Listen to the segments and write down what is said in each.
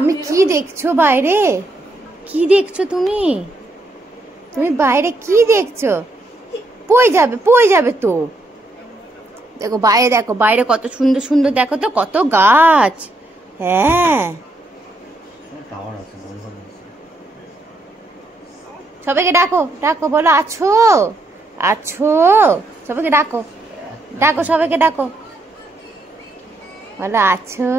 তুমি কি দেখছো বাইরে? কি দেখছো তুমি? তুমি বাইরে কি দেখছো? পড়ে যাবে তো। দেখো বাইরে কত সুন্দর সুন্দর, দেখো তো কত গাছ। হ্যাঁ, সবাইকে ডাকো ডাকো, বলো আছো আছো, সবাইকে ডাকো ডাকো, সবাইকে ডাকো, বলো আছো।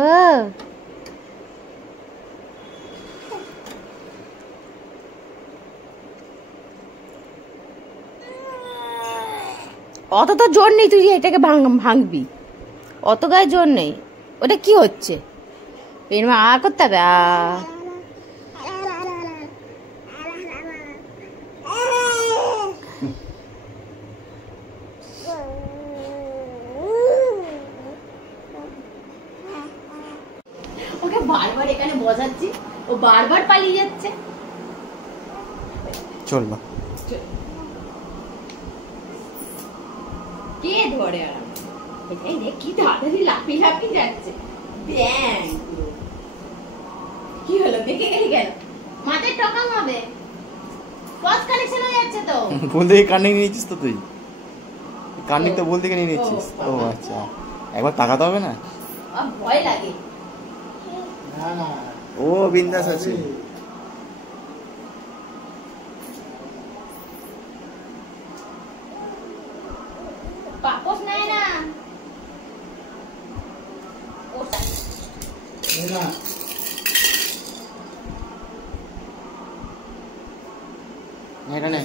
অত তো জোর নেই, তুই এটাকে ভাঙবি, অত গায়ে জোর নেই। ওটা কি হচ্ছে? করতে হবে। ওকে বারবার এখানে বসাচ্ছি, ও বারবার পালিয়ে যাচ্ছে। চল না, কে ধরে? আর এটাই দেখ কি তাড়াতাড়ি লাফিয়ে লাফিয়ে যাচ্ছে। ব্যাং, কি হলো? দেখে গেলি কেন? মাথায় টকাম হবে, পজ কানেকশন হয়ে যাচ্ছে তো। বলতে কানেক্ট নিয়ে নিয়েছিস তো তুই? কানেক্ট তো বলতে নিয়ে নিয়েছিস। ও আচ্ছা, একবার তাকাতে হবে না? ভয় লাগে। ও বিন্দাস আছে। পাপস নাই না এখানে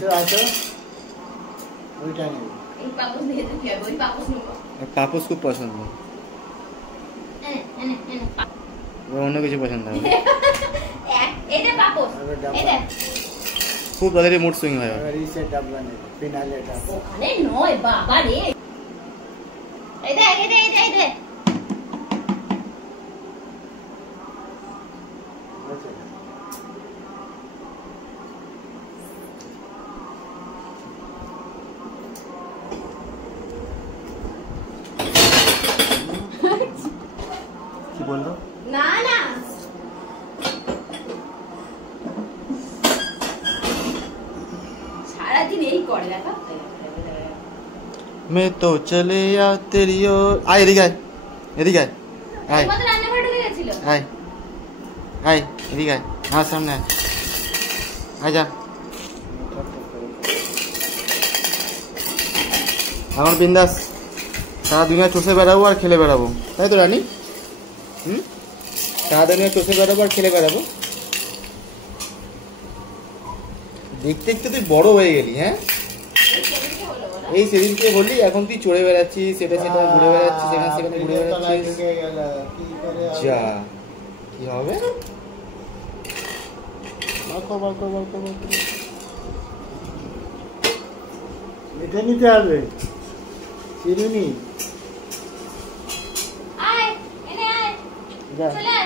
পাপস খুব পছন্দ, অন্য কিছু পছন্দ হবে। খুব তাড়াতাড়ি মুড সুইং হয়। কি বললো? না না, সারাদিন এই করে। দেখো मैं तो चले आ तेरी ओर। आय एदिके आय, एदिके आय, आय রান্নাঘরে ঢুকে গেছিল। आय आय एदिके आय, আমার সামনে आय, आय जा। আমার বিন্দাস সারা দুনিয়া চষে বেড়াবো আর খেলে বেড়াবো, তাই তো রানী? সারা দুনিয়া চষে বেড়াবো আর খেলে বেড়াবো। দেখতে দেখতে তুই বড় হয়ে গেলি। হ্যাঁ, এই সেদিনকে বললি, এখন তুই চড়ে বেড়াচ্ছিস, সেটা সেটা ঘুরে বেড়াচ্ছিস, সেখানে সেখানে ঘুরে বেড়াচ্ছিস। যা, কি হবে? এটা নিতে হবে চিরুনি।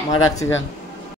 মা ডাকছে, যা।